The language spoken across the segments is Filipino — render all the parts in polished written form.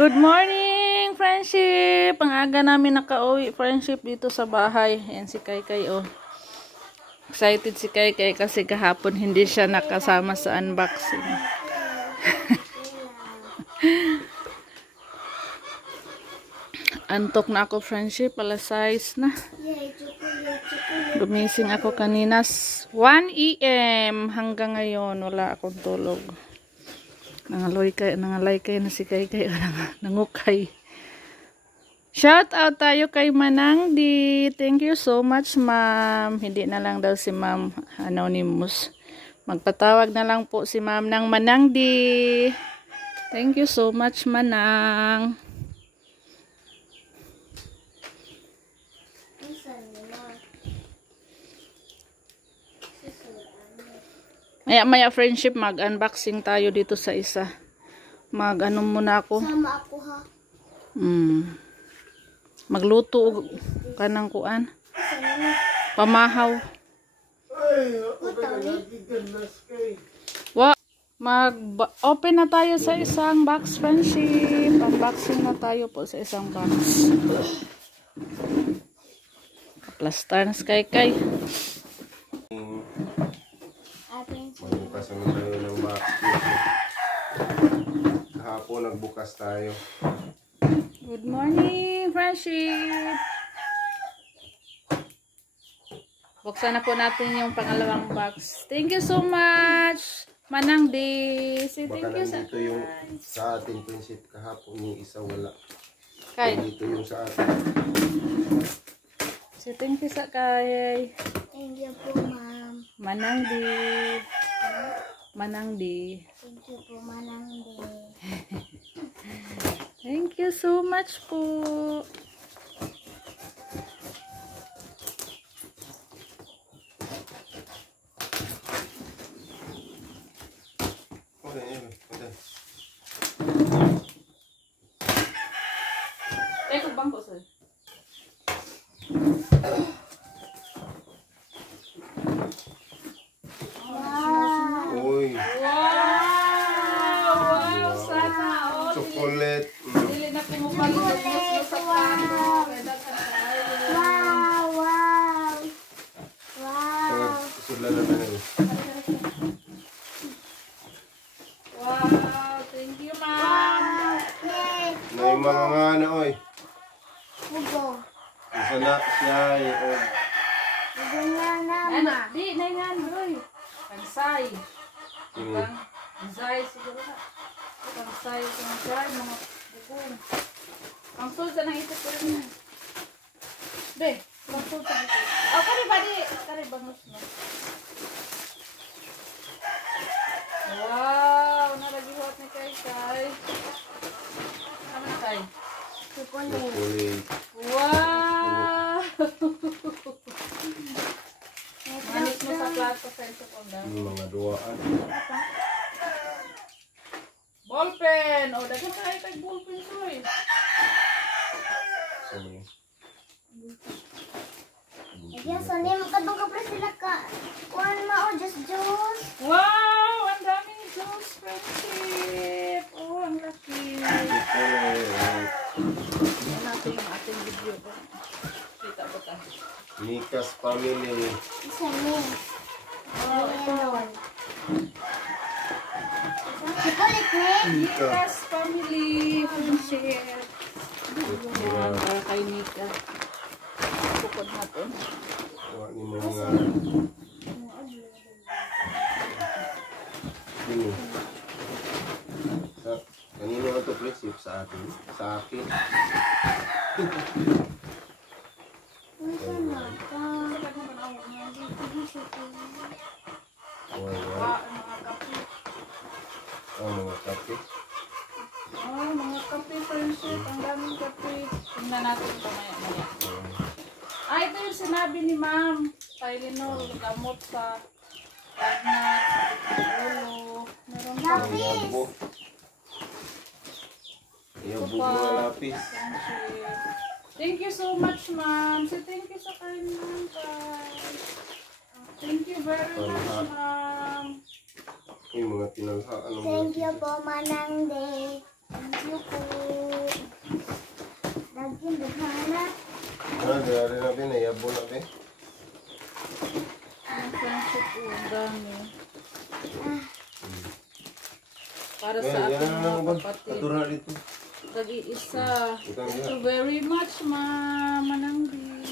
Good morning, friendship! Ang aga namin nakauwi, friendship, dito sa bahay. Ayan si Kaykay, oh. Excited si Kaykay kasi kahapon hindi siya nakasama sa unboxing. Antok na ako, friendship. Alas 6 na. Gumising ako kanina 1 AM hanggang ngayon. Wala akong tulog. Nangalay kay na si Kaykay. Nangukay. Shout out tayo kay Manangdi. Thank you so much, ma'am. Hindi na lang daw si ma'am anonymous. Magpatawag na lang po si ma'am ng Manangdi. Thank you so much, Manang. Maya friendship, mag-unboxing tayo dito sa isa. Mag-ano muna ako. Sama ako ha. Magluto ka ng kuan. Pamahaw. Mag-open na tayo sa isang box, friendship. Unboxing na tayo po sa isang box. Kaplastar na si Kaykay. Magbukas naman tayo ng box. Kahapon nagbukas tayo. Good morning, friendship! Buksan na po natin yung pangalawang box. Thank you so much, Manangdi. Say thank you sa yung sa ating prinsip kahapon, yung isa wala. Kay. Dito yung sa atin. Say thank you sa Kay. Thank you po, ma'am. Manangdi. Manangdi. Thank you po, Manangdi. Thank you so much po. Teko bangko sir. Uy. Wow, sana all. Chocolate. Dili na pumupalot sa pano. Wow, wow. Wow. Sudlan na tayo. Wow, thank you, ma'am. Yay. Na yung mga nga na, oy. Hugo. Isa na siya, yung Hugo nga Ano? naman. Di, na yan, boy. Kansay. Ini. Kansay, siguro na. Kansay, kansay, mga bukong. Ang sulta ng isip ko rin. Be, ang sulta ng isip. Oh, kari ba di? Kari bangus mo. Wow, nalagiwat ni Kaykay. Ano na Kay? Chocolate. Chocolate. Wow! Manis mo sa plato sa ito ko daw. Yung mga duwaan. Ballpen! O, daghan tayo kay ballpen ko eh. Saan yun? Ayan, so name kadong ka pa sila ka. Kuhan mo, just juice. Wow! Ang daming juice, friendship! Oh, ang laki. Chocolate. Yan natin yung ating video. Kita ba tayo? Mika's family. Isa mo. Oh, ito. Chocolate na eh. Nika's family friendship. Yan, para kay Nika. Bukod natin. Gawa ni mga ini. Kanino ito prinsip sa atin? Sa akin. Isa na ka. Wow. Mga kape. Oh, mga kape, friendship. Ang daming kape. Tingnan natin ito maya-maya. Ah, ito yung sinabi ni ma'am. Tylenol, gamot sa lagnat, ulo. Meron pa. Yabo. Yabo mga lapis. Friendship. Thank you so much, ma'am. Say thank you sa kanyang guys. Thank you very much, ma'am. Yung mga tinalhaan. Thank you po, Manangdi. Thank you po. Daging dagana. Dari na be, nayabo na be. Ang friendship po, ang dami. Para Eh, sa yan aking na lang mga ba? kapatid. Katura dito. Tag-iisa. Ikaw Thank nga. you very much, Ma'am Manangdi.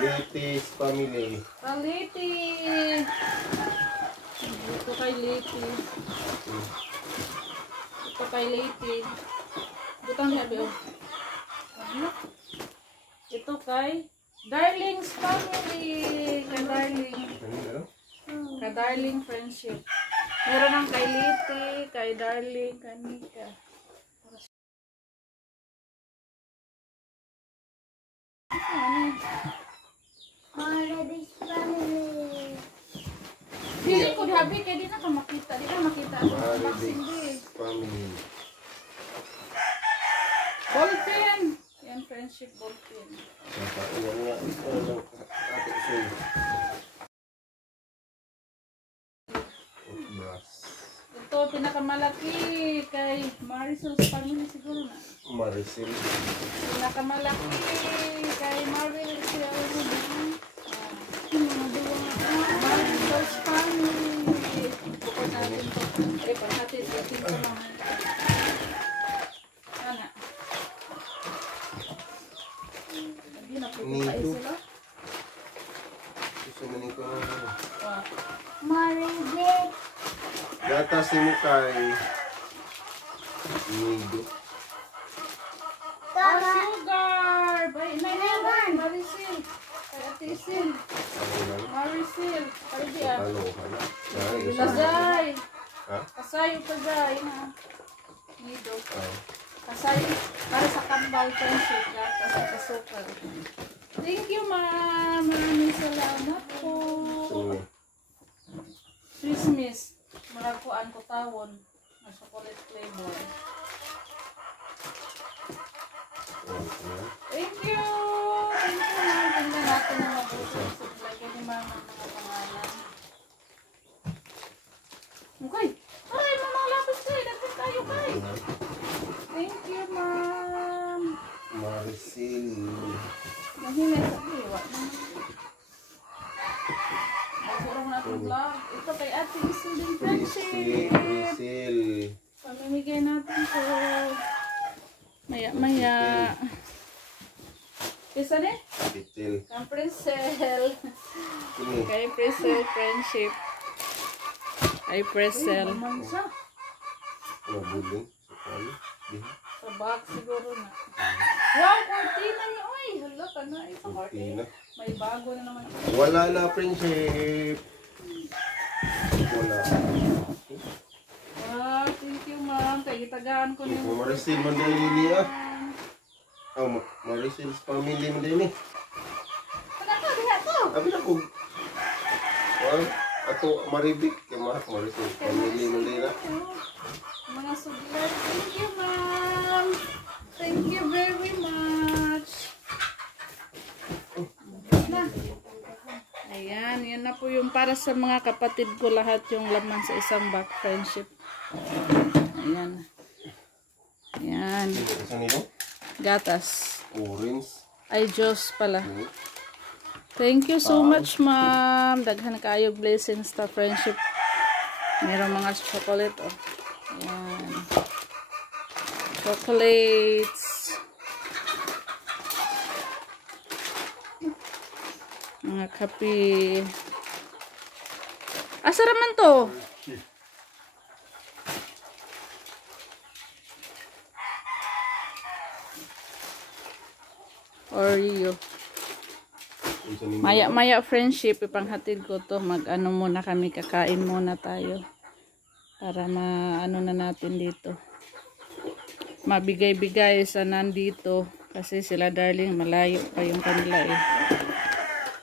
Litis family. Kaliti. Ito kay Liti. Ito kay Liti. Butang sabi, oh. Ano? Ito kay Darling's family. Kay Darling. Ano? Kay Darling friendship. Meron ng kay Liti, kay Darling, kanika. Maradis family. Dili ko dihabi kay di na ka makita. Di ka makita ang unboxing di. Litis family. Ballpen. Yan friendship ballpen. Yan nga. Ito lang. Ate Soy. Utbas. Ito pinakamalaki kay Marisol's family siguro na. Maricel. Pinakamalaki kay Marvel siya Marisol's family. Bukod natin to. Eh, paghatin natin ito lang. Sana. Hindi na po tayo sila. Gusto mo nito. Wow. Maribek. Gatas mo kay Nido. Oh, sugar! Nay, Marisil. Kay Ate Isil. Ano lang? Marisil. Kaya di ah. Kaloka na. Dahil gusto mo. Kasay. Ha? Kasay pa dyan. Nido. Ah. Kasay. Para sa kambal friendship. Gatas at asukal. Thank you, ma'am. Maraming salamat po. So, Christmas. Marakuan ko tawon. Na chocolate flavor. Thank you! Thank you, ma'am. Tingnan natin ang mabuti. Lagyan ni ma'am ang mga pangalan. Okay. Ay, mga lapis kayo. Dapat tayo kay. Thank you, ma'am. Maricel. Nahingay sa biwa. Magsurong natin vlog. Ito kay Ate Isil din friendship. Maricel. Pamimigay natin po. Maya-maya. Isa ne? Pitil. Kang Priscel. Kini. Kay Priscel friendship. Kay Priscel. Mansa. Mabuling. Sa kano. Diha. Sa box siguro na. Wow, cortina niyo. Uy, hala ka na. Isang Cortina. cortina. May bago na naman. Wala na, friendship. Wala. Wow, thank you ma'am. Kay itagaan ko niyo. Maricel man din niya. Oh, Maricel's family man din eh. Ano ka? Diha to. Abi na ko. Well, ato Maribik. Kaya Maricel's family man din na. Mga suglat. Thank you ma'am. Thank you very much. Na. Ayan, yan na po yung para sa mga kapatid ko lahat yung laman sa isang back friendship. Ayan. Ayan. Isa nito? Gatas. Orange. Ay, Diyos pala. Thank you so much, ma'am. Daghan kayo blessings sa friendship. Merong mga chocolate, oh. Ayan. Chocolates. Mga kape. Asa raman to? Oreo. Isa nito. Maya-maya friendship, ipanghatid ko to. Mag-ano muna kami, kakain muna tayo. Para ma-ano na natin dito. Mabigay-bigay sa nandito. Kasi sila darling, malayo pa yung kanila eh.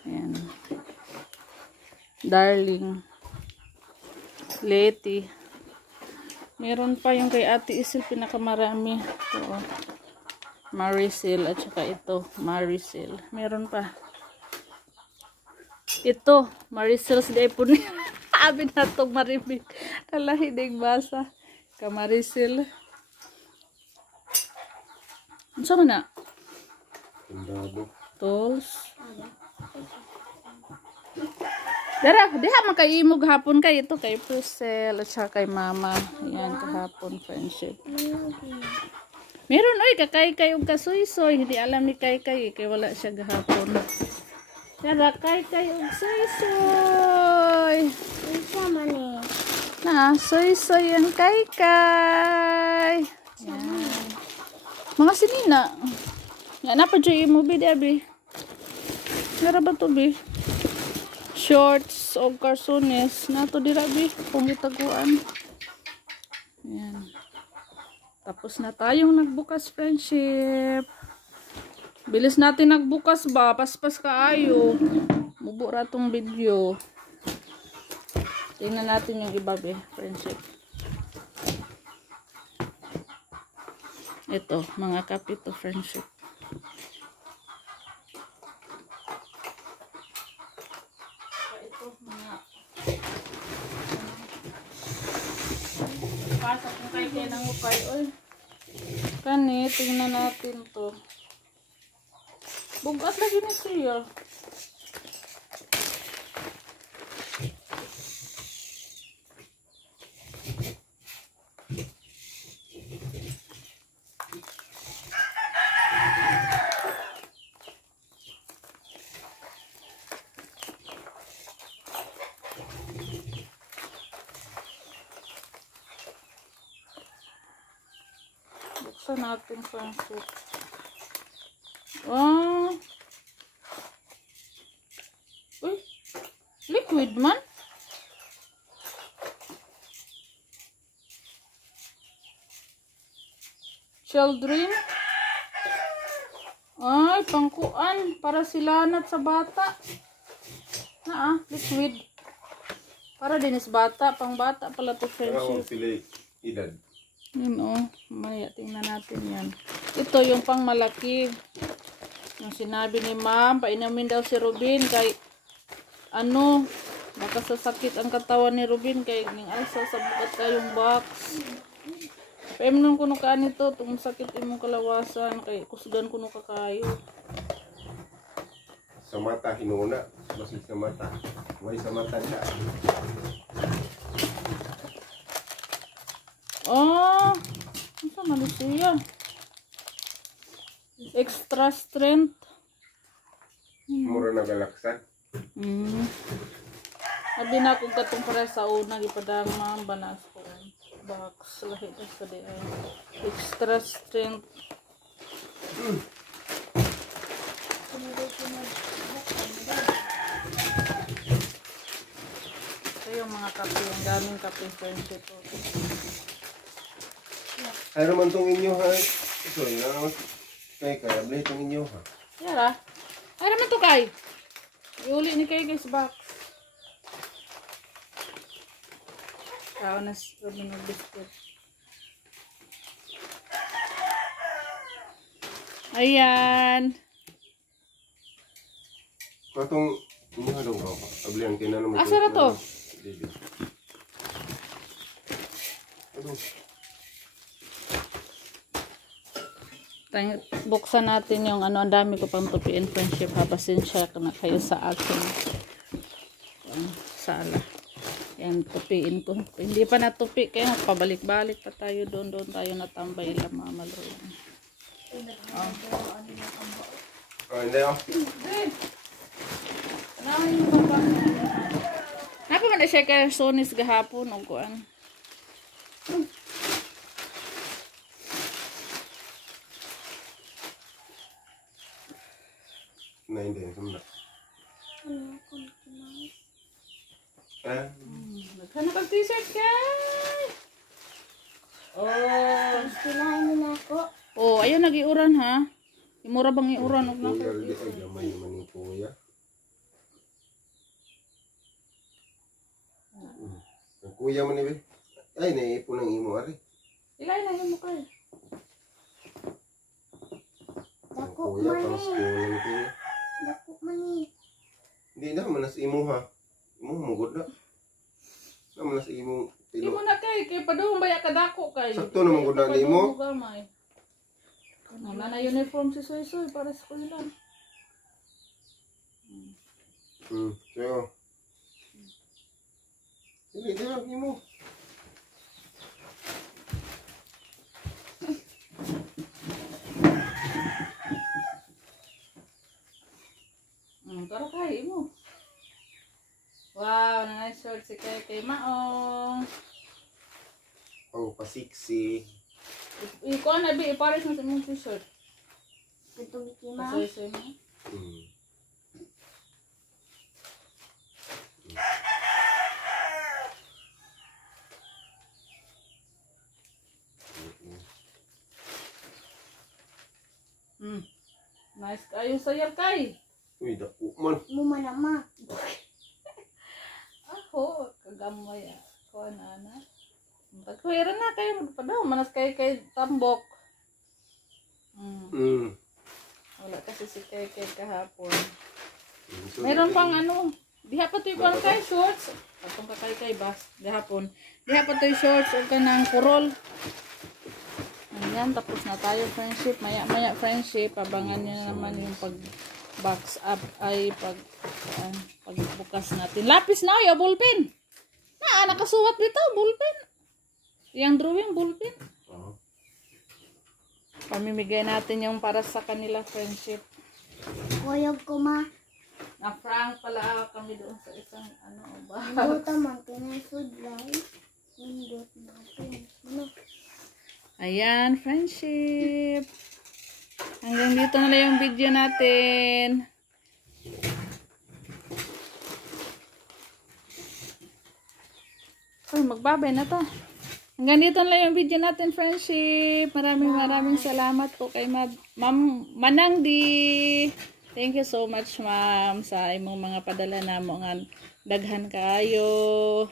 Ayan. Darling. Leti. Meron pa yung kay Ate Isil, pinakamarami. Ito, oh. Maricel at saka ito, Maricel. Meron pa. Ito, Maricel sa day po niya. Abi na itong maribig. Kala hinig basa. Kamarisil. Ano man na? Tindado. Tools. Dara, diha makaimog hapon kay ito kay Priscel at saka kay Mama. Yan kahapon friendship. Meron oy kakay og kasuy-soy, hindi alam ni kay kay wala siya gahapon. Dara kay og suy-soy. Isa man eh. Na, soy-soy yan kay. Yan. Mga sinina. Nga na pa dyan mo bi abi. Dara ba to bi? Shorts o carsones nato dira bi kung itaguan. Ayan. Tapos na tayong nagbukas friendship. Bilis natin nagbukas ba? Paspas kaayo. Mubo ra tong video. Tingnan natin yung iba be friendship. Ito mga kapito friendship. Pasok mo kay nang ukay. Oy. Kani, tingnan natin to. Bugat lagi ni siya. Buksan natin friendship. Oh. Uy. Liquid man. Children. Ay, pangkuan. Para silanat sa bata. Liquid. Para din is bata. Pang bata pala to friendship. Pili edad. Yun mamaya tingnan natin yan. Ito yung pang malaki. Yung sinabi ni ma'am, painamin daw si Rubin kay baka sasakit ang katawan ni Rubin kay ning alsa sa bukat kayong box. Paimnon ko no ka nito, tung sakit imong kalawasan kay kusgan ko no kakayo. Sa mata hinuna, basi sa mata. Way sa mata na. Oh, ano man siya? Extra strength. Mura na galaksan. Sabi na kung katong para sa una gipadang ma'am banas ko box lahi sa di ay extra strength. Ito yung mga kape, ang daming kape friendship. Ay naman tong inyo ha. Sorry na. Kaya bleh tong inyo ha. Yara. Ay naman to kay. Iuli ni kay guys box. Kao na sabi ng biscuit. Ayan. Katong inyo ha dong ba? Ablihan kina naman. Asa na to? Buksan natin yung ang dami ko pang tupiin friendship ha. Pasensya na kayo sa akin. Sala. Yan, tupiin ko. Hindi pa natupi kaya pabalik-balik pa tayo doon tayo natambay lang mamalo yan. Hindi ako. Napa man na siya kaya sonis gahapon o kuan. Na hindi, sumda. Naghanap ang t-shirt kay. Silahin nila ako. Oh, ayaw nag-iuran ha. Imura bang iuran og Kuya, nako. hindi ay gamay naman ni kuya. Ang kuya man ni be. Ay, naipon ng imo ari. Ilay na yun mo kay. Ang Dako kuya, man pang school ng kuya. Dako man eh. Hindi na, manas imo ha. Imo, mugod na. Na manas imo Di mo na kay padung baya kadako kay. Sakto naman gud na nimo. Wala na uniform si Soy Soy para sa eskwela. So. Hindi lang nimo. Tara kay mo. Wow, nice short si kay Maong. Oh, pasiksi. Iko na bi ipares mo sa mong t-shirt. Ito Mickey Mouse. Soy Soy mo. Nice kayo sayar kay. Uy, dako man. Muma na ma. Ako, kagamay ko na. Pagkuwira na kayo magpadaw, manas kay tambok. Wala kasi si kay kahapon. Meron pang ano, diha pa to yung kay shorts. Atong kay bas, gahapon. Diha pa to yung shorts o kanang kurol. Ayan, tapos na tayo friendship. Maya friendship, abangan nyo naman yung box up ay pagbukas natin. Lapis na ay ballpen. Nakasuwat dito, ballpen. Yang drawing ballpen. Pamimigay natin yung para sa kanila friendship. Kuyog ko ma. Na prank pala kami doon sa isang ba. Hindi tamang kinasudlay. Hindi natin. Ano? Ayan, friendship. Hanggang dito na lang yung video natin. Uy, magbabay na to. Hanggang dito na lang yung video natin, friendship. Maraming salamat po kay Ma'am Manangdi. Thank you so much, ma'am, sa imong mga padala na mo nga daghan kayo.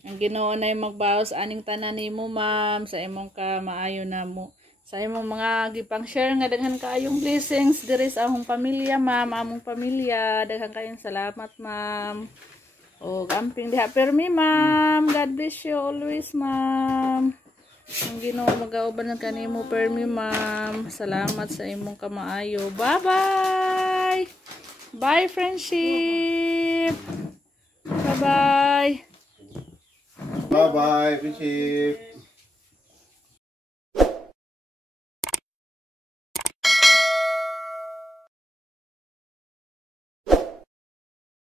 Ang Ginoo na yung magbaos aning tanan nimo, ma'am, sa imong ka maayo na mo. Sa imong mga gipang share nga daghan kaayong blessings diri sa among pamilya, ma'am, among pamilya. Daghan kayong salamat, ma'am. O amping diha permi, ma'am. God bless you always, ma'am. Ang Ginoo magauban ng kanimo permi, ma'am. Salamat sa imong kamaayo. Bye-bye. Bye, friendship. Bye-bye. Bye-bye, friendship.